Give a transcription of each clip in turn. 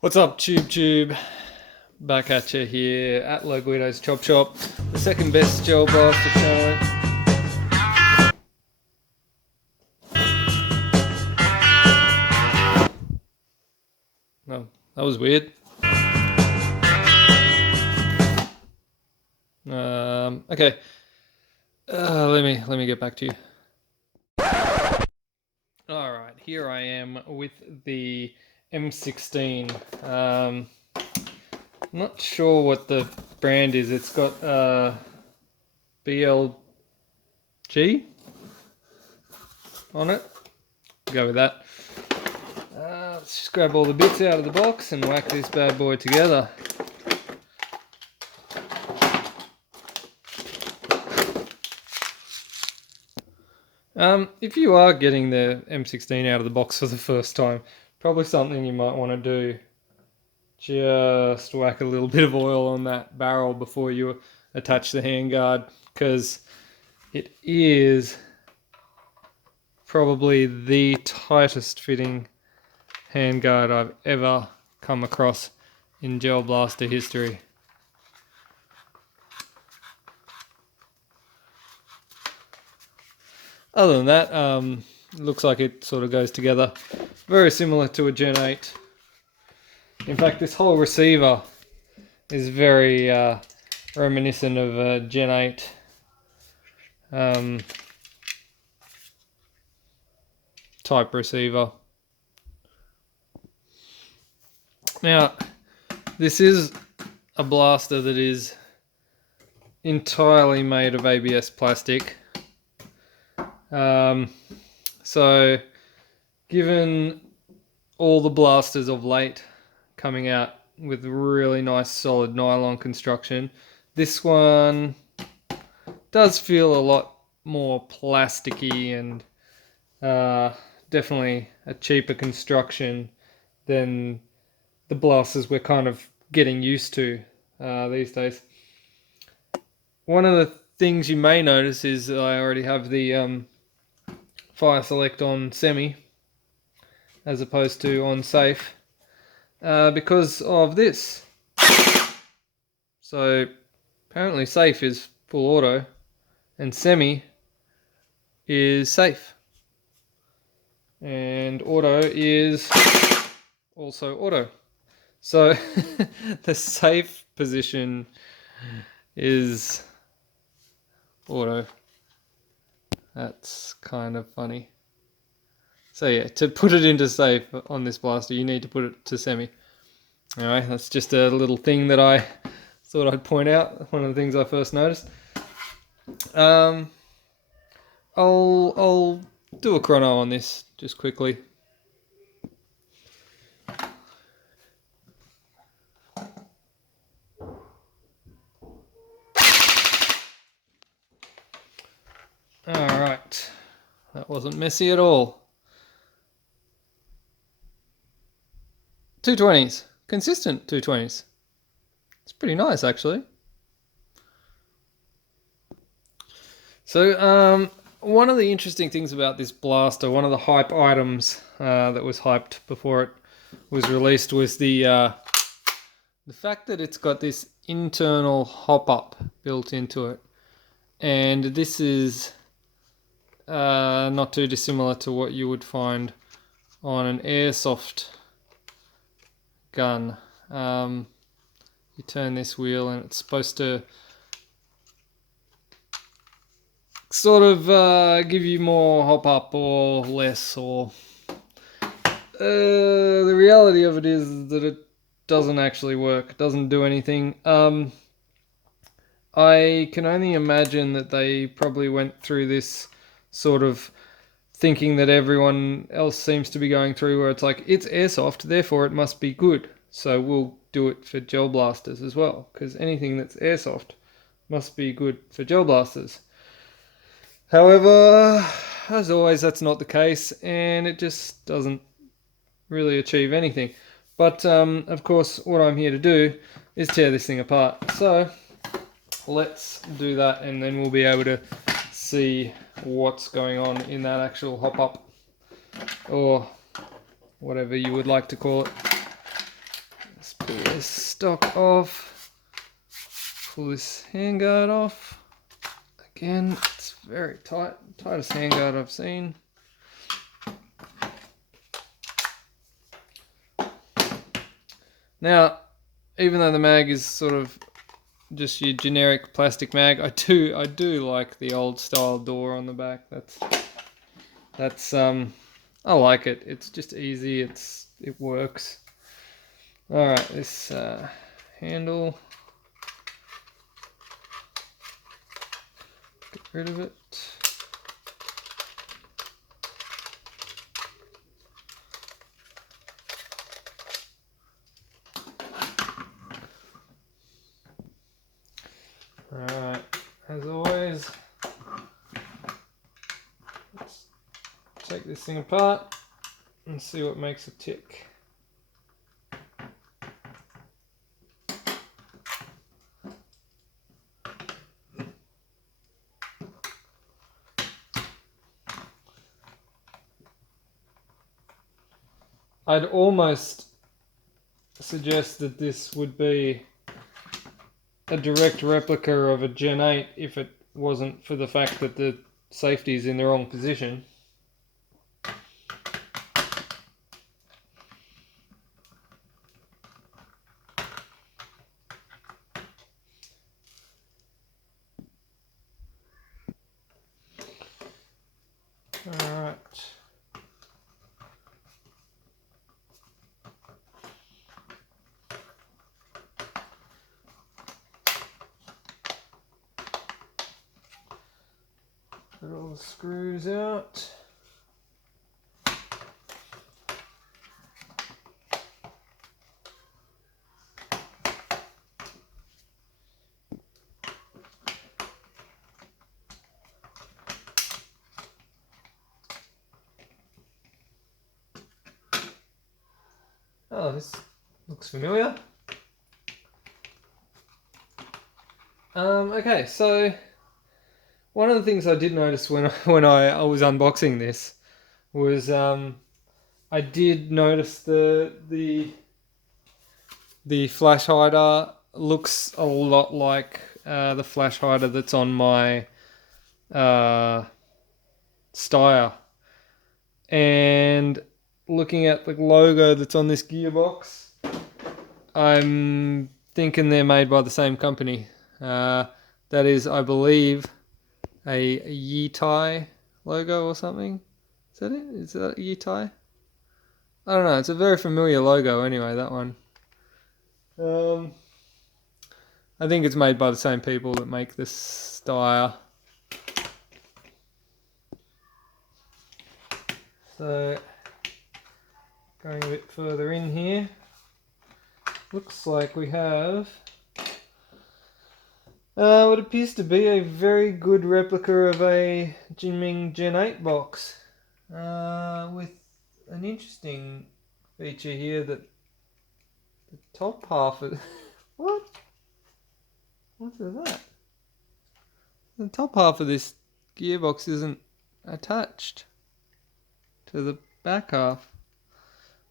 What's up, Tube? Back at you here at Guido's Chop Shop, the second best gel blaster channel. No, that was weird. Okay. Let me get back to you. All right, here I am with the M16. Not sure what the brand is. It's got BLG on it. Go with that. Let's just grab all the bits out of the box and whack this bad boy together. If you are getting the M16 out of the box for the first time, probably something you might want to do. Just whack a little bit of oil on that barrel before you attach the handguard, because it is probably the tightest fitting handguard I've ever come across in gel blaster history. Other than that, it looks like it sort of goes together. Very similar to a Gen 8. In fact, this whole receiver is very reminiscent of a Gen 8 type receiver. Now, this is a blaster that is entirely made of ABS plastic. So given all the blasters of late coming out with really nice solid nylon construction, this one does feel a lot more plasticky and definitely a cheaper construction than the blasters we're kind of getting used to these days. One of the things you may notice is I already have the fire select on semi as opposed to on safe because of this. So apparently safe is full auto and semi is safe, and auto is also auto. So the safe position is auto. That's kind of funny. So yeah, to put it into safe on this blaster, you need to put it to semi. Anyway, that's just a little thing that I thought I'd point out. One of the things I first noticed. I'll do a chrono on this just quickly. Alright, that wasn't messy at all. 220s, consistent 220s. It's pretty nice actually. So one of the interesting things about this blaster, one of the hype items that was hyped before it was released, was the fact that it's got this internal hop-up built into it. And this is not too dissimilar to what you would find on an airsoft gun. You turn this wheel and it's supposed to sort of give you more hop up or less, or the reality of it is that it doesn't actually work. It doesn't do anything. I can only imagine that they probably went through this sort of thinking that everyone else seems to be going through, where it's like, it's airsoft, therefore it must be good, so we'll do it for gel blasters as well, because anything that's airsoft must be good for gel blasters. However, as always, that's not the case, and it just doesn't really achieve anything. But of course, what I'm here to do is tear this thing apart. So let's do that, and then we'll be able to see what's going on in that actual hop-up, or whatever you would like to call it. pull this stock off, pull this handguard off. Again, it's very tight, tightest handguard I've seen. Now, even though the mag is sort of just your generic plastic mag, I do like the old style door on the back. That's I like it. It's just easy. It works. All right, this handle. Get rid of it. Alright, as always, let's take this thing apart and see what makes it tick. I'd almost suggest that this would be a direct replica of a Gen 8 if it wasn't for the fact that the safety is in the wrong position. Alright. Put all the screws out. Oh, this looks familiar. Okay, so one of the things I did notice when I was unboxing this was I did notice the flash hider looks a lot like the flash hider that's on my Steyr, and looking at the logo that's on this gearbox, I'm thinking they're made by the same company. That is, I believe, a Yitai logo or something. Is that it? Is that Yitai? I don't know. It's a very familiar logo anyway, that one. I think it's made by the same people that make this Steyr. So, going a bit further in here, looks like we have what appears to be a very good replica of a Jinming Gen 8 box, with an interesting feature here that the top half of what is that? The top half of this gearbox isn't attached to the back half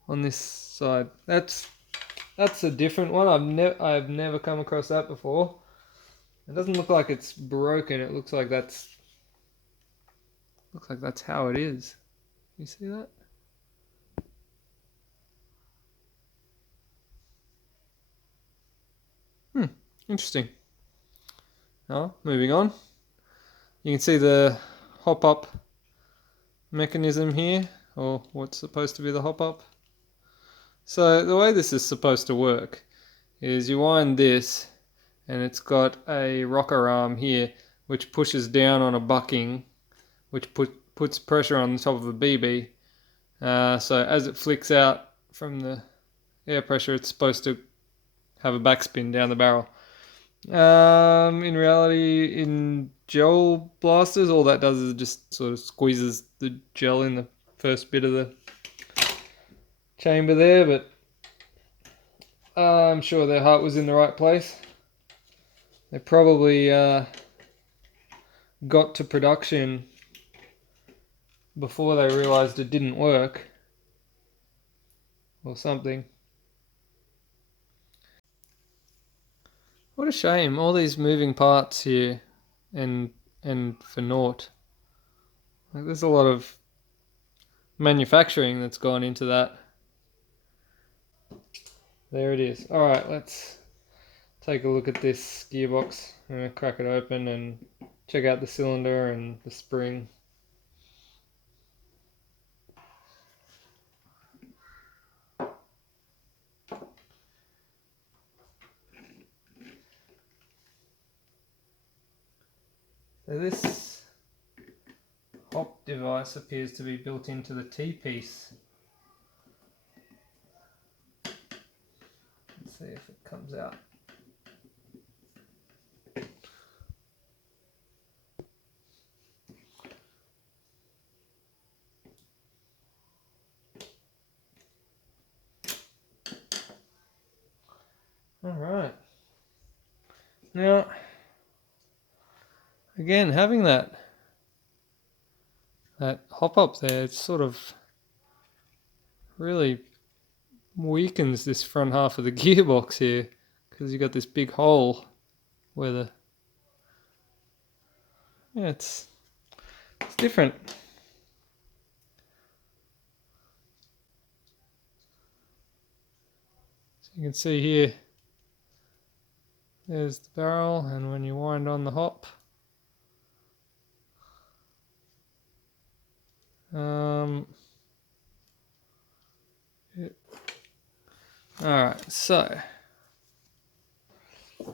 on this side. That's a different one. I've never come across that before. It doesn't look like it's broken. It looks like that's how it is. You see that? Interesting. Now, moving on. You can see the hop-up mechanism here, or what's supposed to be the hop-up. So the way this is supposed to work is you wind this, and it's got a rocker arm here which pushes down on a bucking, which puts pressure on the top of a BB. So as it flicks out from the air pressure, it's supposed to have a backspin down the barrel. In reality, in gel blasters, all that does is just sort of squeezes the gel in the first bit of the chamber there, but I'm sure their heart was in the right place. They probably got to production before they realized it didn't work or something. What a shame, all these moving parts here and for naught. Like, there's a lot of manufacturing that's gone into that. There it is. Alright, let's take a look at this gearbox. I'm going to crack it open and check out the cylinder and the spring. So this hop device appears to be built into the T-piece. Let's see if it comes out. Alright. Now, again, having that hop up there, it sort of really weakens this front half of the gearbox here, because you got this big hole where the it's different. So you can see here, there's the barrel, and when you wind on the hop, alright, so it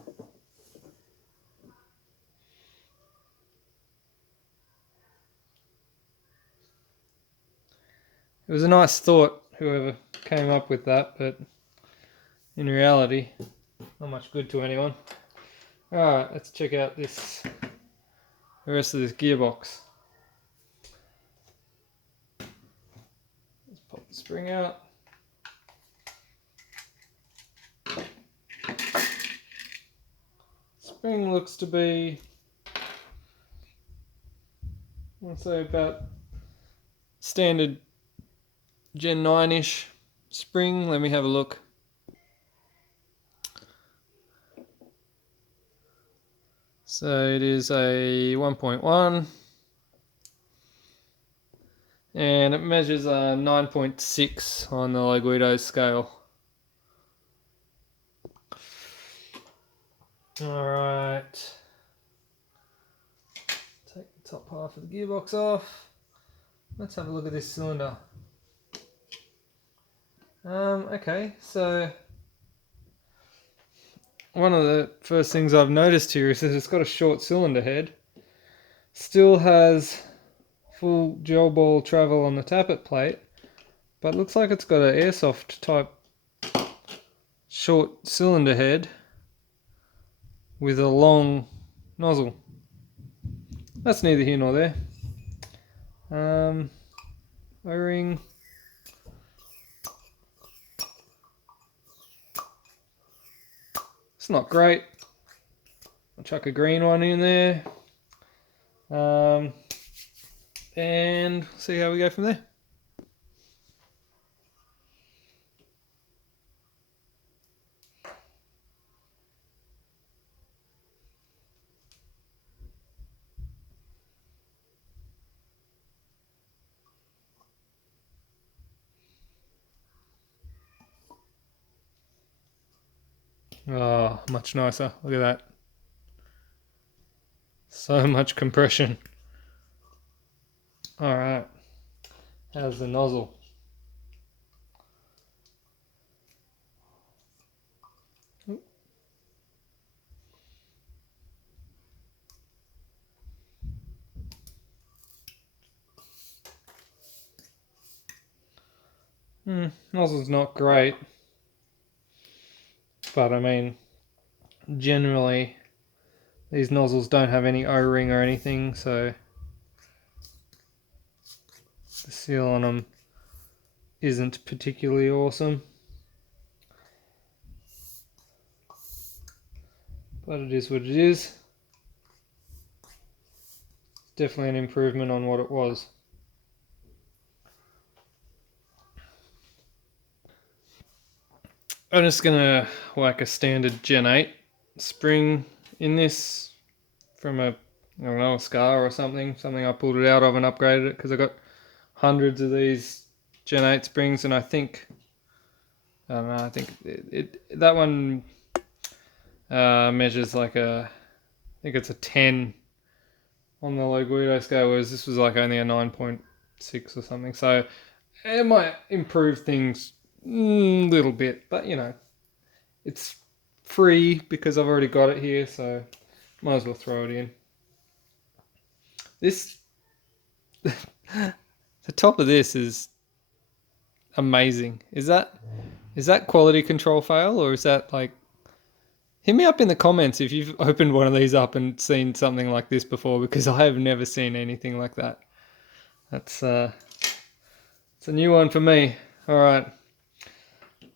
was a nice thought, whoever came up with that, but in reality, not much good to anyone. Alright, let's check out the rest of this gearbox. Let's pop the spring out. Spring looks to be, I'd say about standard Gen 9-ish spring. Let me have a look. So it is a 1.1 and it measures a 9.6 on the Guido scale. Alright, take the top half of the gearbox off. Let's have a look at this cylinder. Okay, so one of the first things I've noticed here is that it's got a short cylinder head. Still has full gel ball travel on the tappet plate, but looks like it's got an airsoft type short cylinder head with a long nozzle. That's neither here nor there. O-ring. It's not great. I'll chuck a green one in there. And see how we go from there. Oh, much nicer. Look at that. So much compression. Alright. How's the nozzle? Nozzle's not great. But I mean, generally, these nozzles don't have any O-ring or anything, so the seal on them isn't particularly awesome. But it is what it is. Definitely an improvement on what it was. I'm just gonna whack a standard Gen 8 spring in this from a, I don't know, a scar or something I pulled it out of and upgraded it, because I got hundreds of these Gen 8 springs, and I think, I don't know, I think that one measures like I think it's a 10 on the low Guido scale, whereas this was like only a 9.6 or something. So it might improve things a little bit, but you know, it's free because I've already got it here, so might as well throw it in. This, the top of this is amazing. Is that quality control fail, or is that like? Hit me up in the comments if you've opened one of these up and seen something like this before, because I have never seen anything like that. That's it's a new one for me. All right,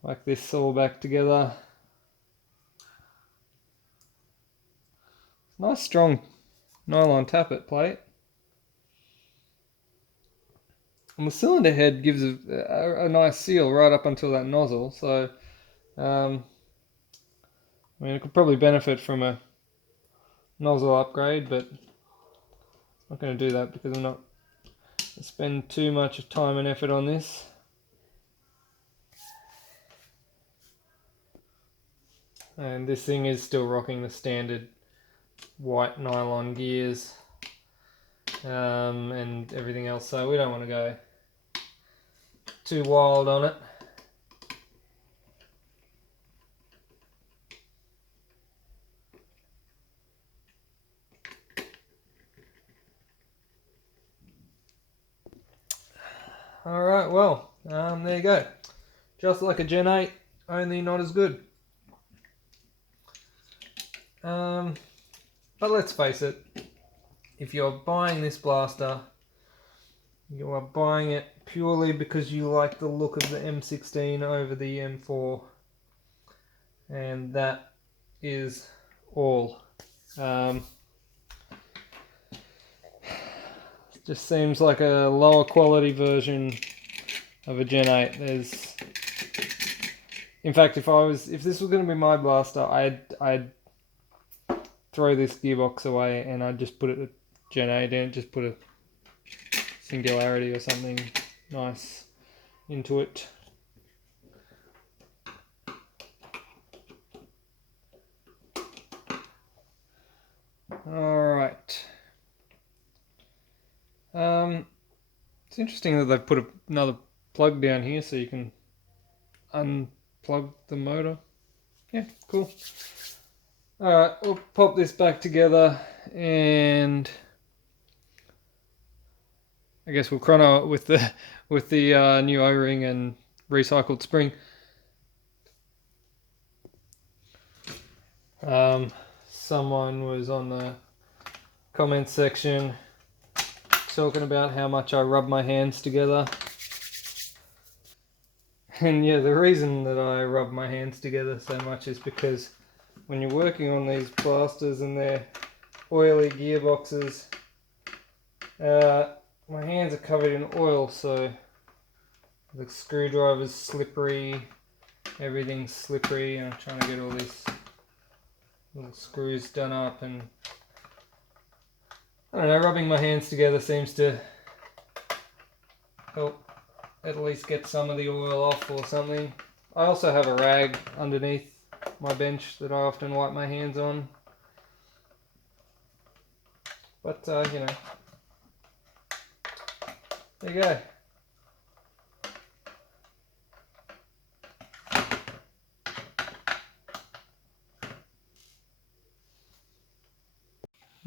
like this all back together. Nice strong nylon tappet plate. And the cylinder head gives a nice seal right up until that nozzle. So, I mean, it could probably benefit from a nozzle upgrade, but I'm not going to do that because I'm not going to spend too much time and effort on this. And this thing is still rocking the standard white nylon gears and everything else, so we don't want to go too wild on it. Alright, well, there you go. Just like a Gen 8, only not as good. But let's face it, if you're buying this blaster, you are buying it purely because you like the look of the M16 over the M4. And that is all. Just seems like a lower quality version of a Gen 8. In fact, if this was going to be my blaster, I'd throw this gearbox away and I'd just put it at Gen 8 and just put a singularity or something nice into it. Alright. It's interesting that they've put another plug down here so you can unplug the motor. Yeah, cool. Alright, we'll pop this back together and I guess we'll chrono it with the new O-ring and recycled spring. Someone was on the comments section talking about how much I rub my hands together. And yeah, the reason that I rub my hands together so much is because when you're working on these blasters and they're oily gearboxes, my hands are covered in oil, so the screwdriver's slippery, everything's slippery, and I'm trying to get all these little screws done up, and I don't know, rubbing my hands together seems to help at least get some of the oil off or something. I also have a rag underneath my bench that I often wipe my hands on. But, you know, there you go.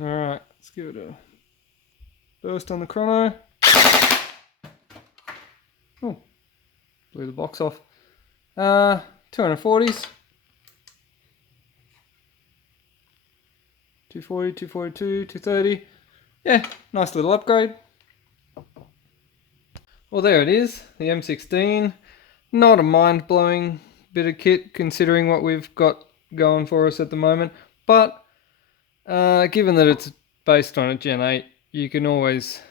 Alright, let's give it a burst on the chrono. Oh, blew the box off. 240s. 240, 242, 230. Yeah, nice little upgrade. Well, there it is, the M16. Not a mind-blowing bit of kit considering what we've got going for us at the moment, but given that it's based on a Gen 8, you can always,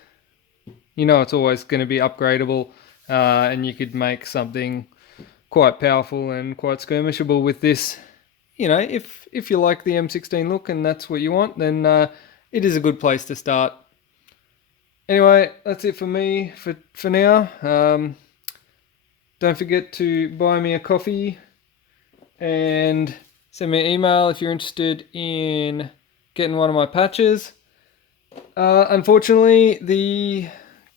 you know, it's always going to be upgradable, and you could make something quite powerful and quite skirmishable with this you know, if you like the M16 look and that's what you want, then it is a good place to start. Anyway, that's it for me for now. Don't forget to buy me a coffee and send me an email if you're interested in getting one of my patches. Unfortunately, the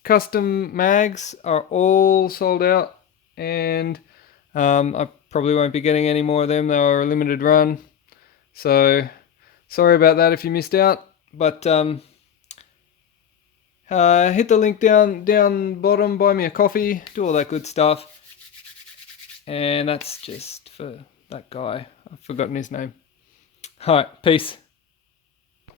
custom mags are all sold out, and I probably won't be getting any more of them. They were a limited run, so sorry about that if you missed out. But hit the link down bottom, buy me a coffee, do all that good stuff. And that's just for that guy. I've forgotten his name. Alright, peace.